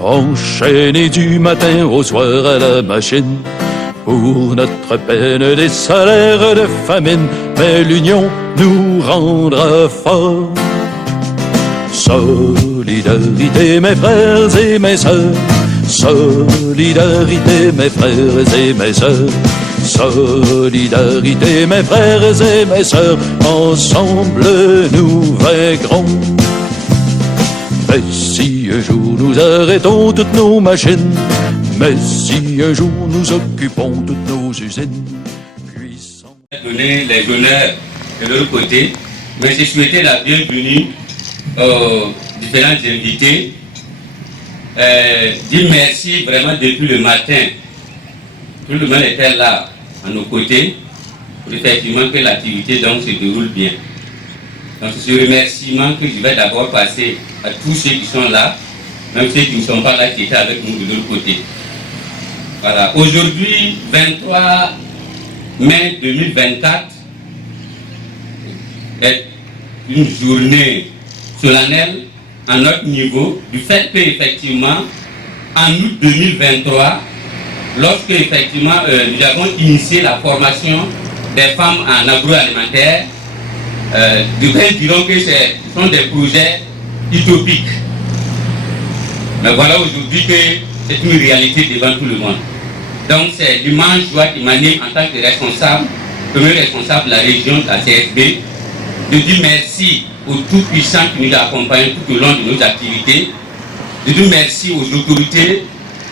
enchaînés du matin au soir à la machine. Pour notre peine des salaires de famine, mais l'union nous rendra forts. Solidarité mes frères et mes sœurs, solidarité mes frères et mes sœurs, solidarité mes frères et mes sœurs, ensemble nous vaincrons. Mais si un jour nous arrêtons toutes nos machines, mais si un jour nous occupons toutes nos usines, puissons donner les honneurs de leur côté, mais j'ai souhaité la bienvenue aux différents invités. Dire merci vraiment depuis le matin. Tout le monde était là à nos côtés pour effectivement que l'activité donc se déroule bien. Donc c'est ce remerciement que je vais d'abord passer à tous ceux qui sont là, même ceux qui ne sont pas là, qui étaient avec nous de l'autre côté. Voilà. Aujourd'hui, 23 mai 2024, est une journée solennelle à notre niveau, du fait qu'effectivement, en août 2023, lorsque effectivement nous avons initié la formation des femmes en agroalimentaire, certains diront que ce sont des projets utopiques. Mais voilà aujourd'hui que c'est une réalité devant tout le monde. Donc c'est l'immense joie qui m'anime en tant que responsable, premier responsable de la région de la CSB, de dire merci aux tout-puissants qui nous accompagnent tout au long de nos activités, de dire merci aux autorités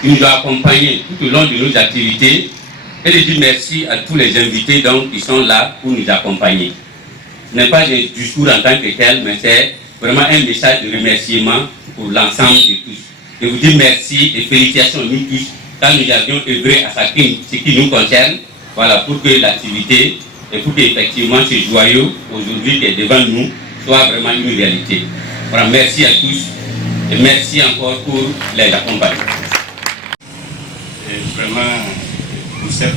qui nous ont accompagnés tout au long de nos activités, et de dire merci à tous les invités donc, qui sont là pour nous accompagner. Ce n'est pas un discours en tant que tel, mais c'est vraiment un message de remerciement pour l'ensemble de tous. Je vous dis merci et félicitations nous tous, quand nous avions œuvré à ce qui nous concerne, voilà, pour que l'activité et pour qu'effectivement ce joyau aujourd'hui qui est devant nous soit vraiment une réalité. Voilà, merci à tous et merci encore pour les accompagnements. Et vraiment, pour cette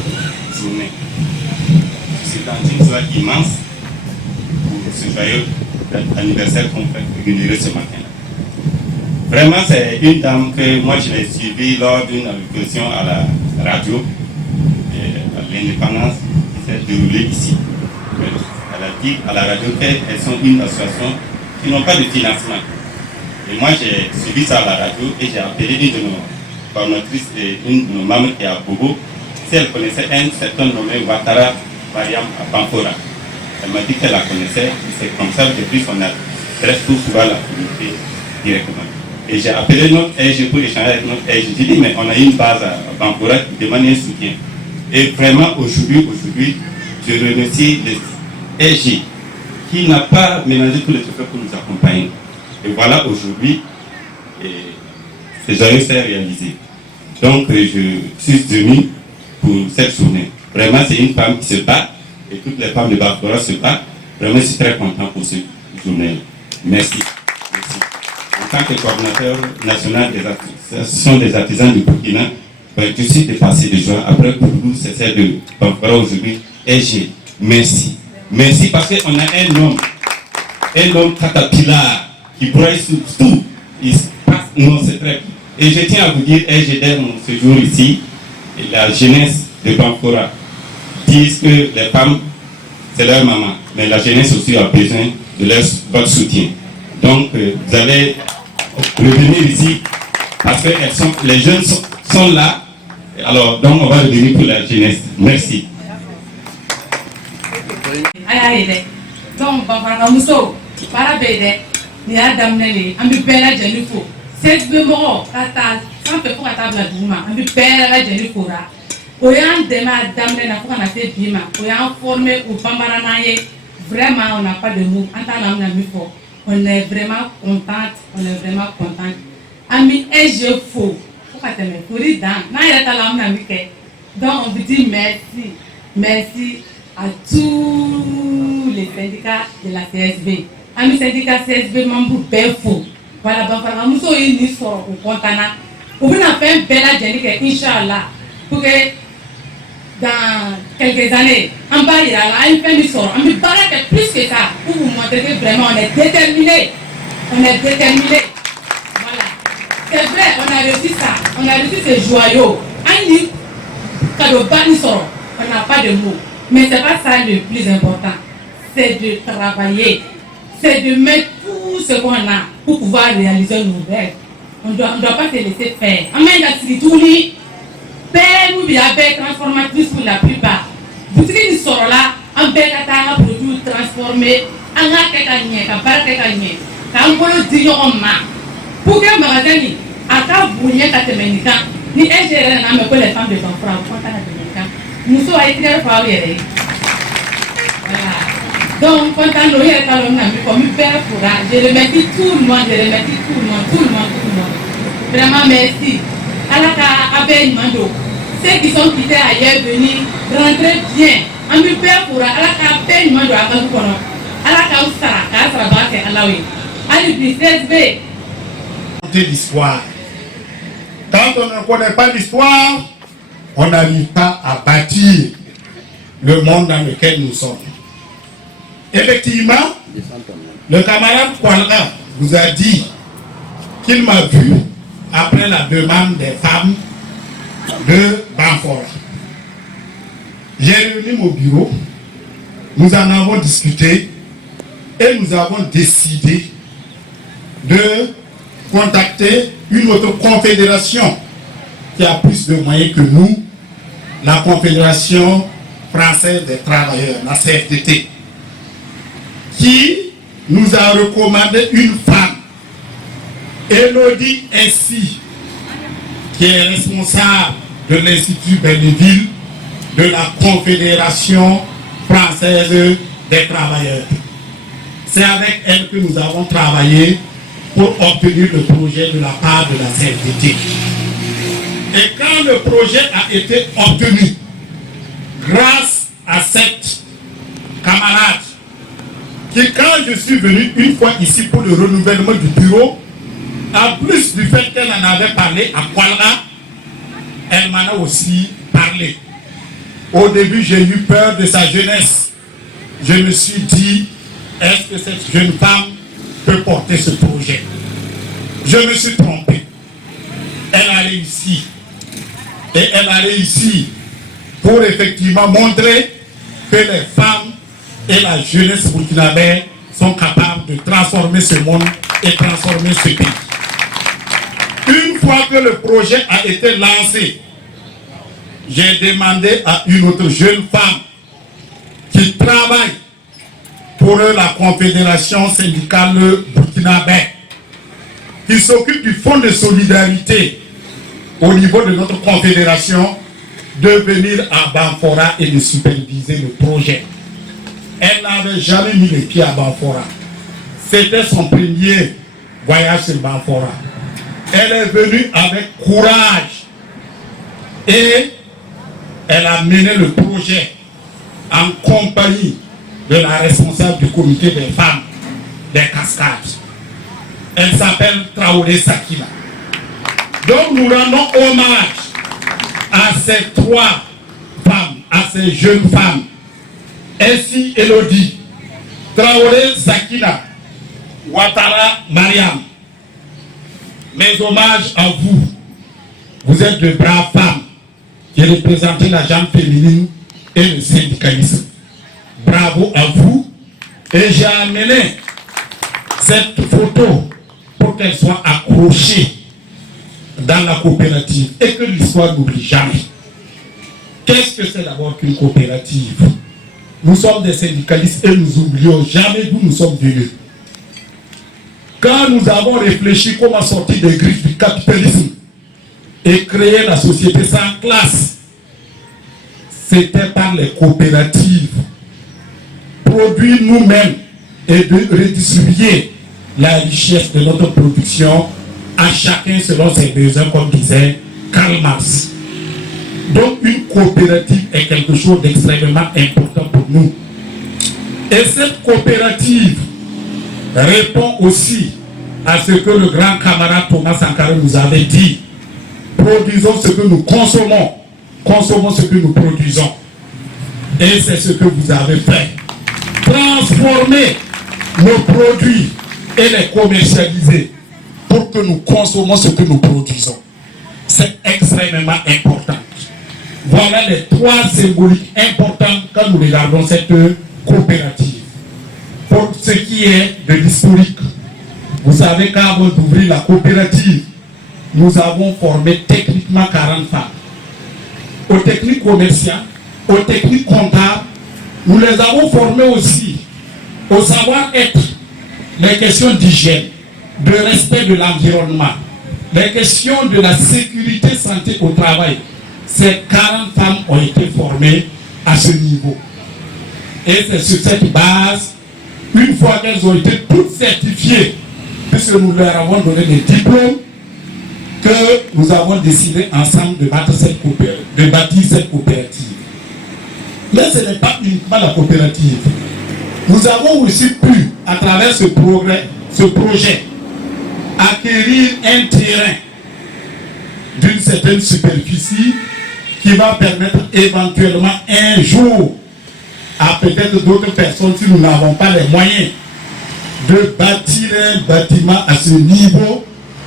journée, c'est une joie immense pour ce joyeux anniversaire qu'on fait réunir ce matin. Vraiment, c'est une dame que moi je l'ai suivie lors d'une allocution à la radio, à l'indépendance qui s'est déroulée ici. Elle a dit à la radio qu'elles sont une association qui n'ont pas de financement. Et moi j'ai suivi ça à la radio et j'ai appelé une de nos formatrices et une de nos membres qui est à Bobo, si elle connaissait un certain nommé Ouattara Mariam à Pampora. Elle m'a dit qu'elle la connaissait, et c'est comme ça que j'ai pris son adresse pour pouvoir la communiquer directement. Et j'ai appelé notre EG pour échanger avec notre EG. J'ai dit, mais on a une base à Bampora qui demande un soutien. Et vraiment, aujourd'hui, je remercie les EG qui n'a pas ménagé tous les efforts pour nous accompagner. Et voilà, aujourd'hui, ce joyeux s'est réalisé. Donc, je suis venu pour cette journée. Vraiment, c'est une femme qui se bat, et toutes les femmes de Bampora se battent. Vraiment, je suis très content pour cette journée. Merci. En tant que coordinateur national des associations des artisans du Burkina, je suis dépassé de joie. Après, pour nous, c'est celle de Bampora aujourd'hui. Et merci. Merci parce qu'on a un homme caterpillar qui broye sur tout. Il se passe, non, c'est très. Et je tiens à vous dire, j'ai dès mon séjour ici, et la jeunesse de Bampora disent que les femmes, c'est leur maman, mais la jeunesse aussi a besoin de votre soutien. Donc, vous allez revenir ici parce que les jeunes sont là. Alors, donc, on va revenir pour la jeunesse. Merci. Donc, Bampara Muso, Parabede, Nia Damnele, Ambipella Jennifer, 16 mémoires, Kata, sans peu pour la table à Douma, Ambipella Jennifer, Oyan Dema Damnele, pour qu'on a fait Bima, Oyan formé au Pambaranaye, vraiment, on n'a pas de mots, Antanam Namifo. On est vraiment contente, Ami, et je faux. Pourquoi tu me fous dans donc, on vous dit merci. Merci à tous les syndicats de la CSB. Ami, syndicat CSB, membre faux. Voilà, Bampara Muso est une histoire au Contana. On a fait un bel adjectif, Inch'Allah, pour que dans quelques années, on va y aller à une fin du sort. On va faire plus que ça pour vous montrer que vraiment on est déterminé. Voilà. C'est vrai, on a reçu ça. On a reçu ces joyaux. Annie, cadeau banisoro, on n'a pas de mots. Mais c'est pas ça le plus important. C'est de travailler. C'est de mettre tout ce qu'on a pour pouvoir réaliser nos rêves. On ne doit pas se laisser faire. En même temps, si tout le père nous bien transformatrice pour la plupart. Boutique nous sort là, en bête à produit transformé, en a gagné, en pas gagné. Quand on dit on ma. Pour que le magasin, à quand vous n'y êtes à Téménica, ni ingérer un peu les femmes de son frère, quand on a Téménica, nous sommes à écrire par les. Voilà. Donc, quand on a comme père pour je remercie tout le monde, je remercie tout le monde. Vraiment merci. Alaka Aben Mando. Ceux qui sont quittés ailleurs venir rentrer bien. En mi père pour Alaka Aben Mando à Kazukono. Alaka Oussara, Kasrabake Alawi. Allez, 16B. L'histoire. Quand on ne connaît pas l'histoire, on n'arrive pas à bâtir le monde dans lequel nous sommes. Effectivement, le camarade Kwalra vous a dit qu'il m'a vu après la demande des femmes de Banfora. J'ai réuni mon bureau, nous en avons discuté et nous avons décidé de contacter une autre confédération qui a plus de moyens que nous, la Confédération française des travailleurs, la CFDT, qui nous a recommandé une femme, Elodie Essi, qui est responsable de l'Institut Belleville de la Confédération française des travailleurs. C'est avec elle que nous avons travaillé pour obtenir le projet de la part de la CFDT. Et quand le projet a été obtenu, grâce à cette camarade, qui quand je suis venu une fois ici pour le renouvellement du bureau, en plus du fait qu'elle en avait parlé à Kwalra, elle m'en a aussi parlé. Au début, j'ai eu peur de sa jeunesse. Je me suis dit, est-ce que cette jeune femme peut porter ce projet? Je me suis trompé. Elle a réussi. Et elle a réussi pour effectivement montrer que les femmes et la jeunesse burkinabé sont capables de transformer ce monde et transformer ce pays. Une fois que le projet a été lancé, j'ai demandé à une autre jeune femme qui travaille pour la Confédération syndicale burkinabé, qui s'occupe du fonds de solidarité au niveau de notre confédération, de venir à Banfora et de superviser le projet. Elle n'avait jamais mis les pieds à Banfora. C'était son premier voyage sur Banfora. Elle est venue avec courage et elle a mené le projet en compagnie de la responsable du comité des femmes des Cascades. Elle s'appelle Traoré Sakina. Donc nous rendons hommage à ces trois femmes, à ces jeunes femmes. Ainsi Elodie, Traoré Sakina, Ouattara Mariam. Mes hommages à vous. Vous êtes de braves femmes qui représentez la jambe féminine et le syndicalisme. Bravo à vous. Et j'ai amené cette photo pour qu'elle soit accrochée dans la coopérative et que l'histoire n'oublie jamais. Qu'est-ce que c'est d'abord qu'une coopérative? Nous sommes des syndicalistes et nous n'oublions jamais d'où nous sommes venus. Quand nous avons réfléchi comment sortir des griffes du capitalisme et créer la société sans classe, c'était par les coopératives. Produire nous-mêmes et de redistribuer la richesse de notre production à chacun selon ses besoins, comme disait Karl Marx. Donc une coopérative est quelque chose d'extrêmement important pour nous. Et cette coopérative répond aussi à ce que le grand camarade Thomas Sankara nous avait dit. Produisons ce que nous consommons, consommons ce que nous produisons. Et c'est ce que vous avez fait. Transformer nos produits et les commercialiser. pour que nous consommions ce que nous produisons. C'est extrêmement important. Voilà les trois symboliques importants quand nous regardons cette coopérative. Pour ce qui est de l'historique, vous savez qu'avant d'ouvrir la coopérative, nous avons formé techniquement 40 femmes. Aux techniques commerciales, aux techniques comptables, nous les avons formées aussi au savoir-être, les questions d'hygiène, de respect de l'environnement, les questions de la sécurité santé au travail. Ces 40 femmes ont été formées à ce niveau. Et c'est sur cette base, une fois qu'elles ont été toutes certifiées, puisque nous leur avons donné des diplômes, que nous avons décidé ensemble de bâtir cette coopérative. Mais ce n'est pas uniquement la coopérative. Nous avons aussi pu, à travers ce projet, acquérir un terrain d'une certaine superficie qui va permettre éventuellement un jour à peut-être d'autres personnes, si nous n'avons pas les moyens, de bâtir un bâtiment à ce niveau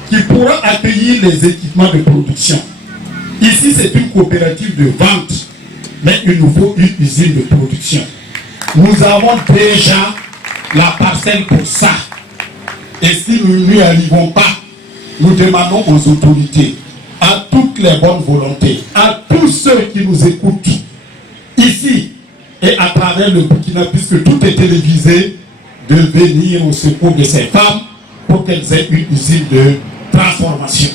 qui pourra accueillir les équipements de production. Ici, c'est une coopérative de vente, mais il nous faut une usine de production. Nous avons déjà la parcelle pour ça. Et si nous n'y arrivons pas, nous demandons aux autorités, à toutes les bonnes volontés, à tous ceux qui nous écoutent, ici et à travers le Burkina, puisque tout est télévisé, de venir au secours de ces femmes pour qu'elles aient une usine de transformation.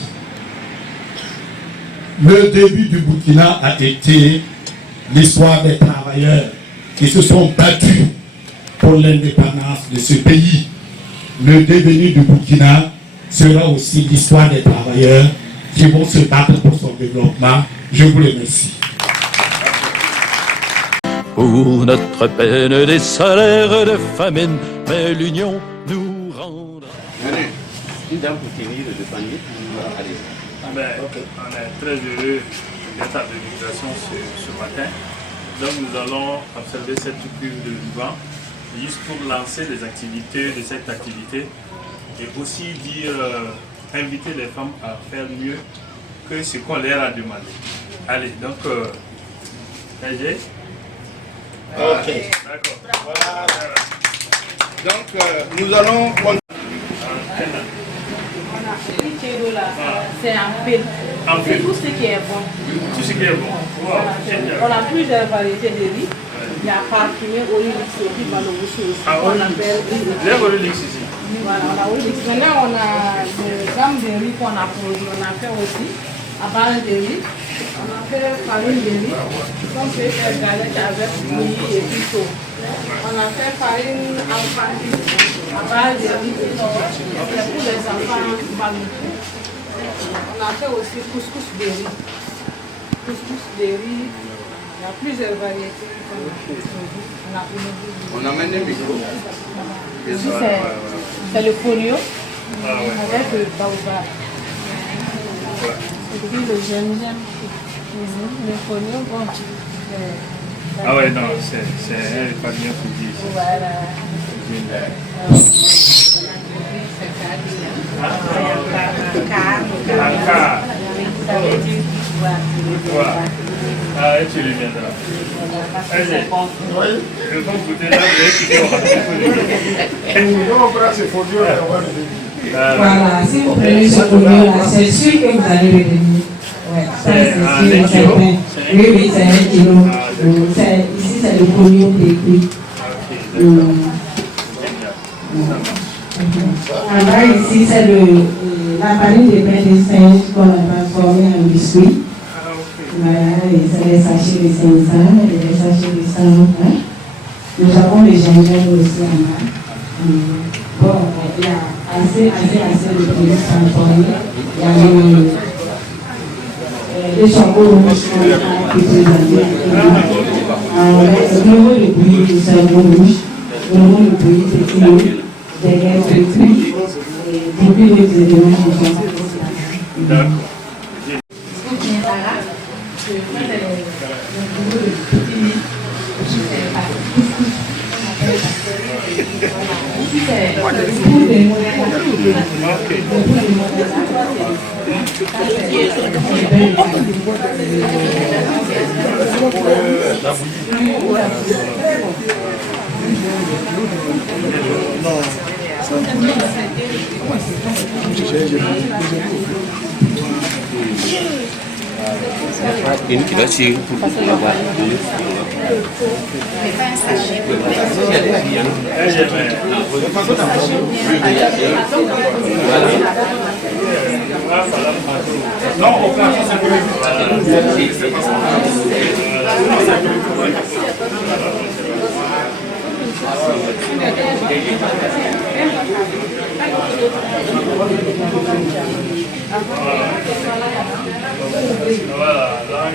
Le début du Burkina a été l'histoire des travailleurs qui se sont battus pour l'indépendance de ce pays. Le devenir du Burkina sera aussi l'histoire des travailleurs qui vont se battre pour son développement. Je vous remercie. Pour notre peine des salaires de famine, mais l'union nous rendra. Une dame pour tenir le panier. Allez. On est très heureux d'être à l'organisation ce matin. Donc nous allons observer cette coupure de ruban juste pour lancer les activités de cette activité et aussi dire, inviter les femmes à faire mieux que ce qu'on leur a demandé. Allez, donc, AJ. Ok. D'accord. Voilà. Donc, nous allons... C'est un fil. C'est tout ce qui est bon. Tout ce qui est bon. Wow. On a plusieurs variétés de riz. Il y a parfumé, Olylix et puis Malobouche aussi. On appelle les Olylix ici. Voilà, on a Olylix. Maintenant, on a des gammes de riz qu'on a produit. On a fait aussi à base de riz. On a fait farine de riz. On peut faire galette avec bouillie et puis chaud. On a fait farine enfantine à base de riz. C'est pour les enfants malnutris. On a fait aussi couscous de riz. Couscous de riz. Il y a plusieurs variétés. On amène des micros. Ici, c'est le fonio avec le baobab. Et puis le gingembre. Le fonio, bon. Ah ouais, non, c'est un panier pour dire. Voilà. Ah, et tu lui viendras. Allez, je vais goûter là, Voilà, si vous prenez ce fonio-là, c'est sûr que vous allez revenir. Ouais, ça c'est sûr et certain. Oui, c'est 1 kilo. Ici, c'est le fonio décrit. Alors ici, c'est la farine de pain de singe qu'on a transformée en biscuit. Voilà, c'est les sachets de 500 et les sachets de 100. Hein. Nous avons le gingembre aussi en bas. Bon, il y a assez de produits transformés. Il y a les chapeaux rouges qu'on a présentés. Le mot de bouillie du cerveau rouge, le mot de bouillie petit mot, des graines de cuit, et depuis les éléments qui sont d'accord. ici, c'est le bout des moyens. Le bout des moyens. Ini kita sih. Non, au plafond, c'est pour Voilà, là,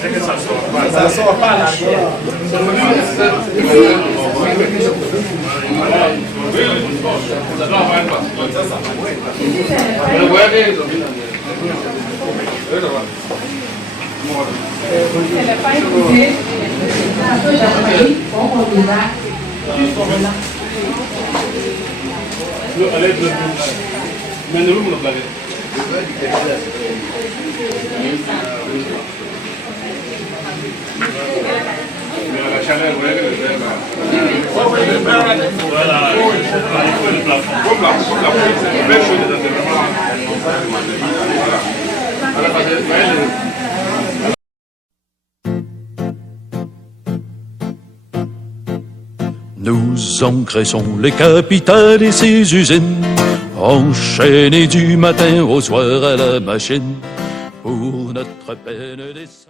c'est que ça sort pas. Ça sort pas là. Elle n'a pas écouté. Un peu d'Afrique, on y va. La chaleur, voilà, il faut le plafond. Nous engraissons les capitales et ses usines, enchaînés du matin au soir à la machine, pour notre peine d'essai.